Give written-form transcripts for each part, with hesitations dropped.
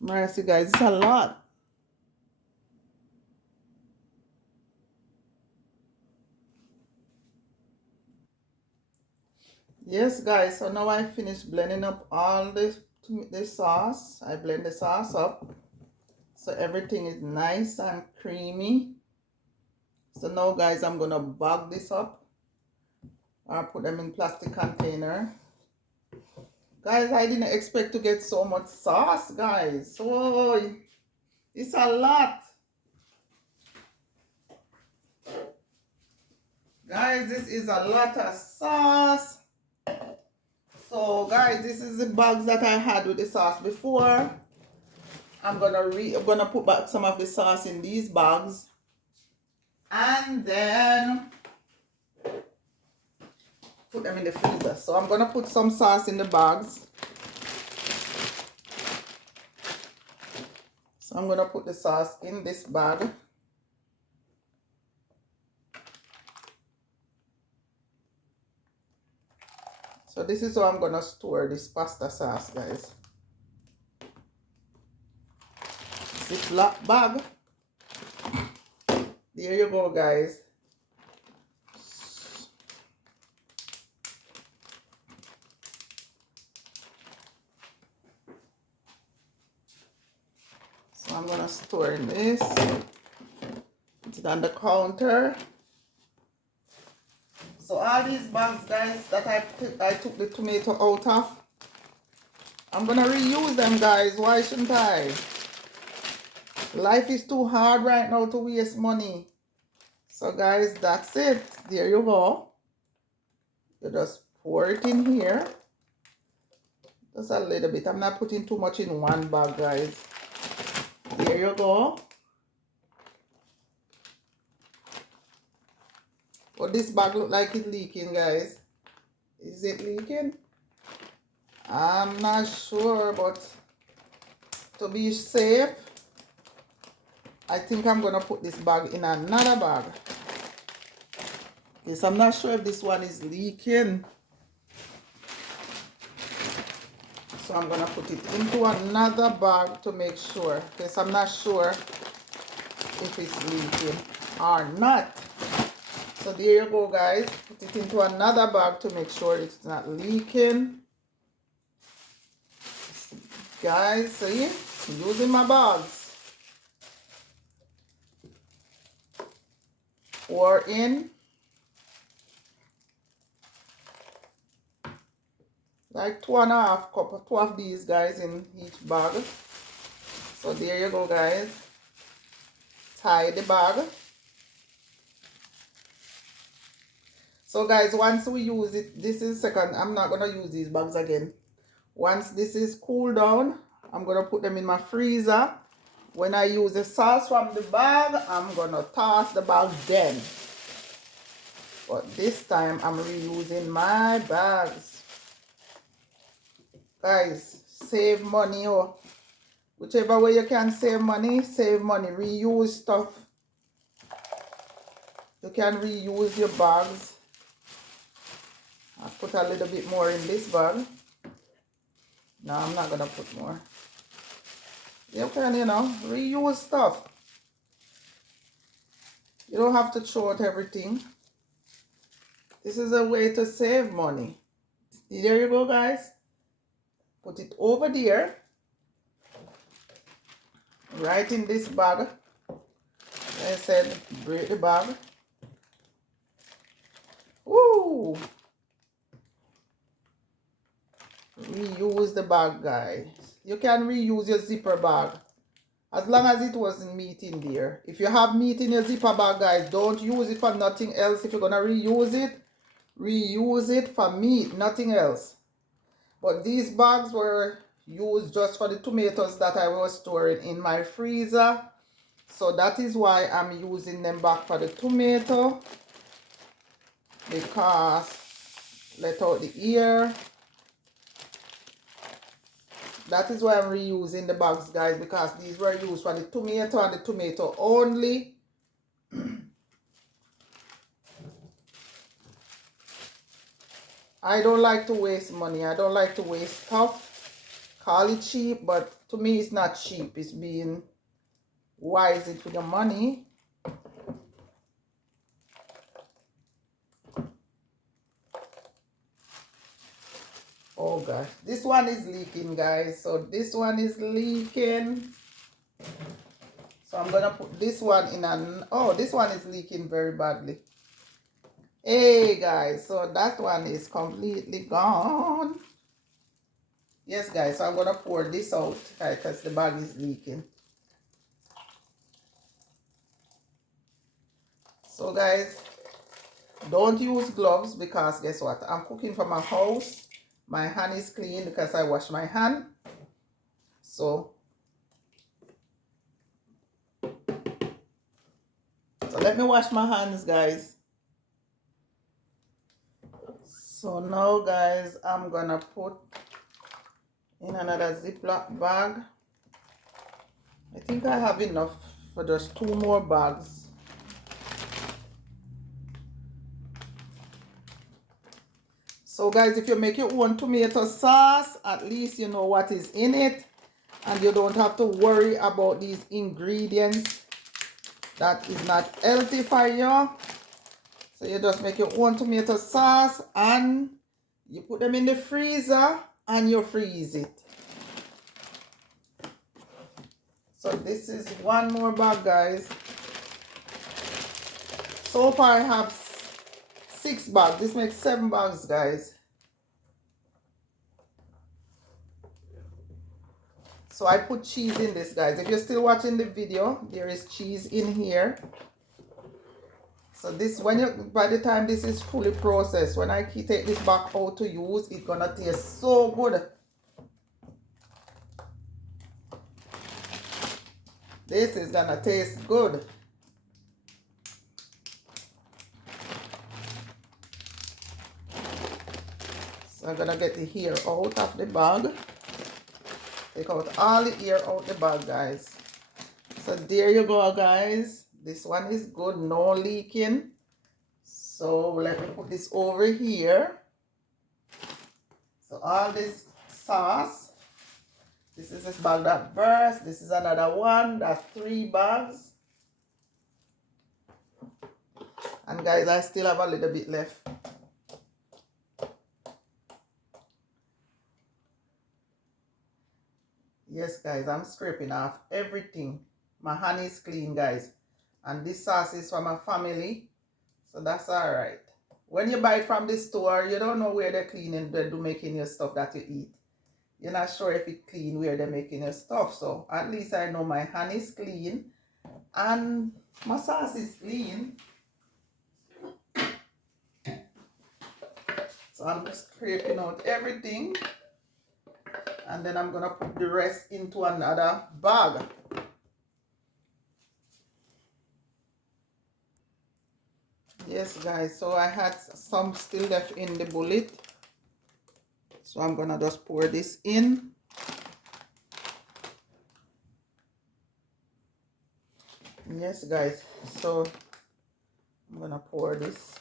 Mercy, guys, it's a lot. Yes, guys, so now I finished blending up all this sauce. I blend the sauce up so everything is nice and creamy. So now, guys, I'm gonna bag this up or put them in plastic container. Guys, I didn't expect to get so much sauce, guys. So it's a lot. Guys, this is a lot of sauce. So, guys, this is the bags that I had with the sauce before. I'm gonna put back some of the sauce in these bags, and then put them in the freezer. So I'm gonna put some sauce in the bags. So I'm gonna put the sauce in this bag. So this is how I'm gonna store this pasta sauce, guys. Ziploc bag. There you go, guys. So I'm gonna store in this. Put it on the counter. So all these bags, guys, that I took the tomato out of, I'm gonna reuse them, guys. Why shouldn't I? Life is too hard right now to waste money. So, guys, that's it. There you go. You just pour it in here. Just a little bit. I'm not putting too much in one bag, guys. There you go. But this bag look like it's leaking, guys. Is it leaking? I'm not sure, but to be safe, I think I'm gonna put this bag in another bag. Yes, I'm not sure if this one is leaking. So I'm gonna put it into another bag to make sure. Because I'm not sure if it's leaking or not. So there you go, guys. Put it into another bag to make sure it's not leaking. Guys, see? I'm using my bags. Pour in like 2.5 cup, two of these, guys, in each bag. So there you go, guys. Tie the bag. So, guys, once we use it, this is second. I'm not gonna use these bags again. Once this is cooled down, I'm gonna put them in my freezer. When I use the sauce from the bag, I'm gonna toss the bag then. But this time I'm reusing my bags. Guys, save money. Oh, whichever way you can save money, save money. Reuse stuff. You can reuse your bags. I'll put a little bit more in this bag. No, I'm not gonna put more. You can, reuse stuff. You don't have to throw out everything. This is a way to save money. There you go, guys. Put it over there. Right in this bag. Like I said, break the bag. Woo! Reuse the bag, guys. You can reuse your zipper bag as long as it wasn't meat in there. If you have meat in your zipper bag, guys, don't use it for nothing else. If you're gonna reuse it for meat, nothing else. But these bags were used just for the tomatoes that I was storing in my freezer. So that is why I'm using them back for the tomato, because let out the air. That is why I'm reusing the bags, guys, because these were used for the tomato and the tomato only. I don't like to waste money. I don't like to waste stuff. Call it cheap, but to me, it's not cheap. It's being wise with your money. Oh gosh, this one is leaking, guys. So this one is leaking. So I'm gonna put this one in an, oh, this one is leaking very badly. Hey guys, so that one is completely gone. Yes guys, so I'm gonna pour this out because the bag is leaking. So guys, don't use gloves because guess what? I'm cooking from my house. My hand is clean because I wash my hand. So let me wash my hands, guys. So now guys, I'm gonna put in another Ziploc bag. I think I have enough for just 2 more bags. So guys, if you make your own tomato sauce, at least you know what is in it. And you don't have to worry about these ingredients that is not healthy for you. So you just make your own tomato sauce and you put them in the freezer and you freeze it. So this is 1 more bag, guys. So far I have 6 bags. This makes 7 bags, guys. So I put cheese in this, guys. If you're still watching the video, there is cheese in here. So this, by the time this is fully processed, when I take this back out to use, it's gonna taste so good. This is gonna taste good. So I'm gonna get the hair out of the bag. Take out all the hair out the bag, guys. So there you go, guys. This one is good, no leaking. So let me put this over here. So all this sauce, this is this bag that burst. This is another one. That's 3 bags. And guys, I still have a little bit left. Yes, guys, I'm scraping off everything. My hand is clean, guys. And this sauce is from my family. So that's all right. When you buy it from the store, you don't know where they're cleaning, they're making your stuff that you eat. You're not sure if it's clean where they're making your stuff. So at least I know my hand is clean and my sauce is clean. So I'm just scraping out everything. And then I'm going to put the rest into another bag. Yes, guys, so I had some still left in the bullet. So I'm going to just pour this in. Yes, guys, so I'm going to pour this.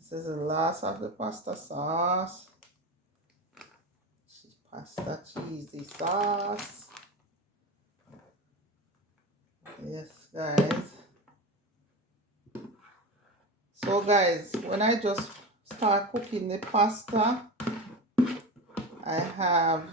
This is the last of the pasta sauce. Pasta cheesy sauce. Yes, guys. So guys, when I just start cooking the pasta, I had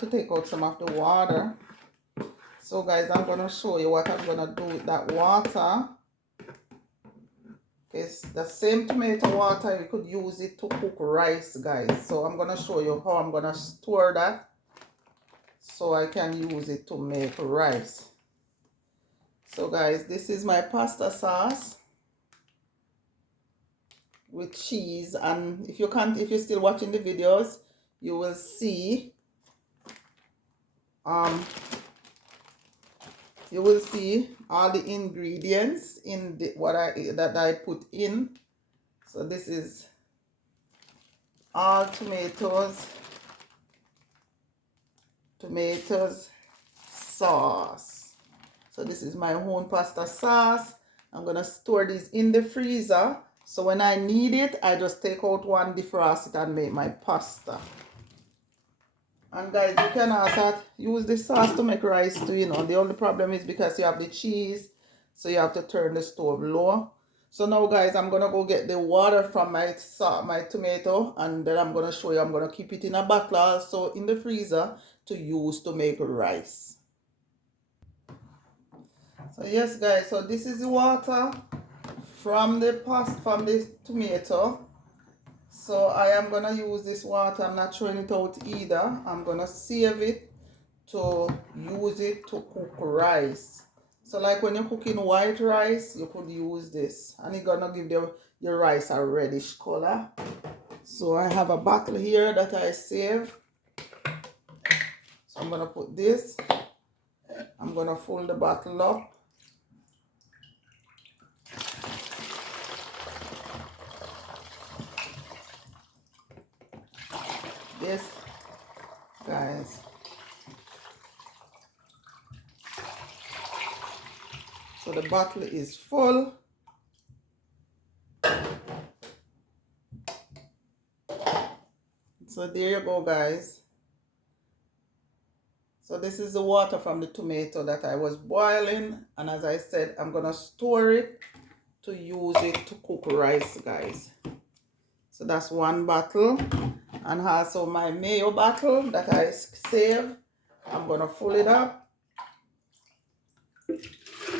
to take out some of the water. So guys, I'm gonna show you what I'm gonna do with that water. It's the same tomato water, you could use it to cook rice, guys. So I'm gonna show you how I'm gonna store that so I can use it to make rice. So guys, this is my pasta sauce with cheese, and if you're still watching the videos, you will see all the ingredients in that I put in. So this is all tomatoes sauce. So this is my own pasta sauce. I'm gonna store this in the freezer, so when I need it, I just take out one, defrost it, and make my pasta. And guys, you can also use this sauce to make rice too, you know. The only problem is because you have the cheese, so you have to turn the stove low. So now guys, I'm gonna go get the water from my tomato, and then I'm gonna show you. I'm gonna keep it in a bottle also in the freezer to use to make rice. So yes guys, so this is the water from the tomato. So I am gonna use this water. I'm not throwing it out either. I'm gonna save it to use it to cook rice. So like when you're cooking white rice, you could use this, and it's gonna give your rice a reddish color. So I have a bottle here that I save. So I'm gonna put this. I'm gonna fill the bottle up. This, guys. So the bottle is full. So there you go, guys. So this is the water from the tomato that I was boiling, and as I said, I'm gonna store it to use it to cook rice, guys. So that's one bottle, and also my mayo bottle that I saved. I'm gonna fill it up.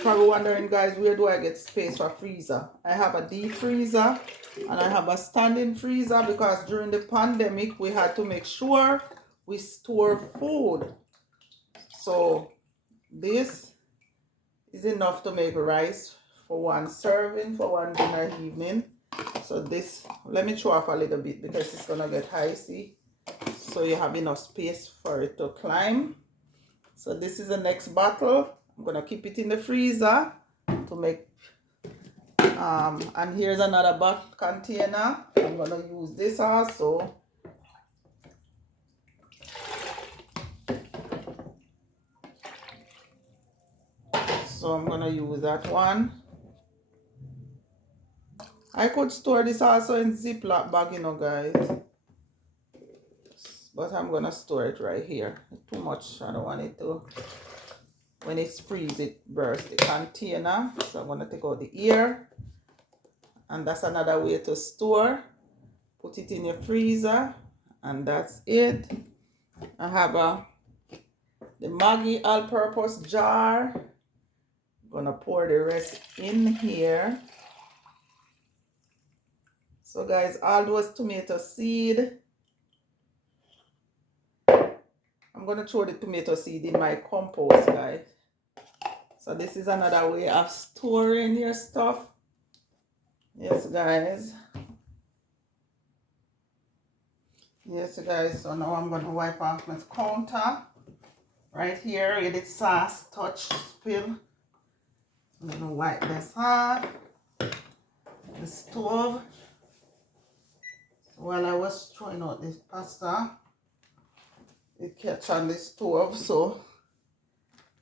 Probably wondering, guys, where do I get space for freezer? I have a deep freezer and I have a standing freezer because during the pandemic we had to make sure we store food. So this is enough to make rice for one serving, for one dinner evening. So this, let me throw off a little bit because it's gonna get icy, so you have enough space for it to climb. So this is the next bottle. I'm gonna keep it in the freezer to make and here's another bottle container. I'm gonna use this also. So I'm gonna use that one. I could store this also in Ziploc bag, you know, guys, but I'm gonna store it right here. Too much, I don't want it to, when it's freeze, it burst the container. So I'm gonna take out the ear, and that's another way to store. Put it in your freezer, and that's it. I have the Maggi all-purpose jar. I'm gonna pour the rest in here. So guys, all those tomato seed, I'm gonna throw the tomato seed in my compost, guys. So this is another way of storing your stuff. Yes, guys. Yes, guys. So now I'm gonna wipe off my counter. Right here, where the sauce touch spill. I'm gonna wipe this off. The stove. So while I was throwing out this pasta, it catch on the stove, so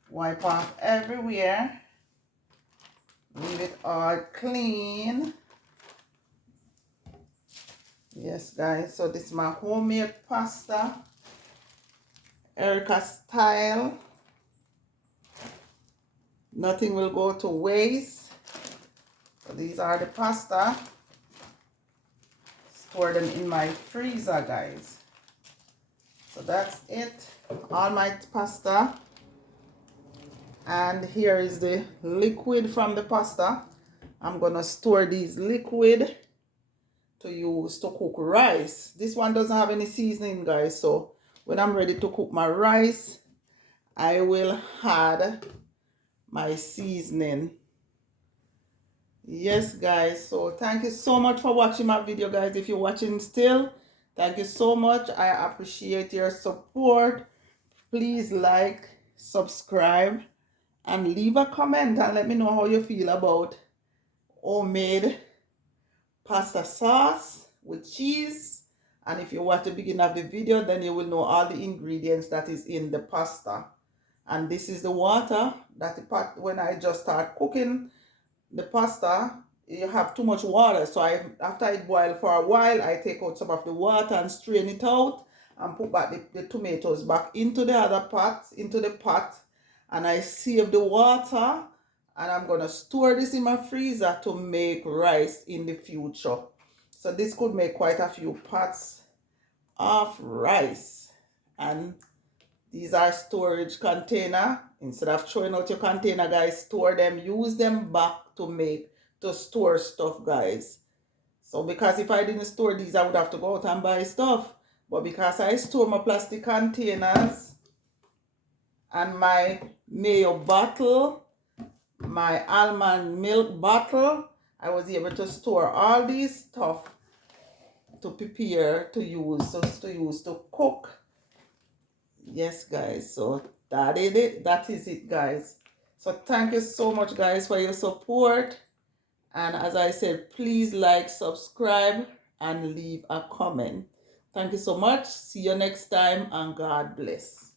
wipe off everywhere. Leave it all clean. Yes, guys, so this is my homemade pasta, Erica style. Nothing will go to waste. So these are the pasta. Store them in my freezer, guys. So that's it, all my pasta. And here is the liquid from the pasta. I'm gonna store these liquid to use to cook rice. This one doesn't have any seasoning, guys, so when I'm ready to cook my rice, I will add my seasoning. Yes, guys, so thank you so much for watching my video, guys. If you're watching still, thank you so much. I appreciate your support. Please like, subscribe, and leave a comment and let me know how you feel about homemade pasta sauce with cheese. And if you watch the beginning of the video, then you will know all the ingredients that is in the pasta. And this is the water that the pot, when I just start cooking the pasta, you have too much water, so after it boils for a while, I take out some of the water and strain it out, and put back the tomatoes back into the other pot, into the pot, and I save the water, and I'm gonna store this in my freezer to make rice in the future. So this could make quite a few pots of rice. And these are storage container. Instead of throwing out your container, guys, store them, use them back to store stuff, guys. So because if I didn't store these, I would have to go out and buy stuff. But because I store my plastic containers and my mayo bottle, my almond milk bottle, I was able to store all these stuff to prepare to use to cook. Yes, guys. So that is it. That is it, guys. So thank you so much, guys, for your support. And as I said, please like, subscribe, and leave a comment. Thank you so much. See you next time, and God bless.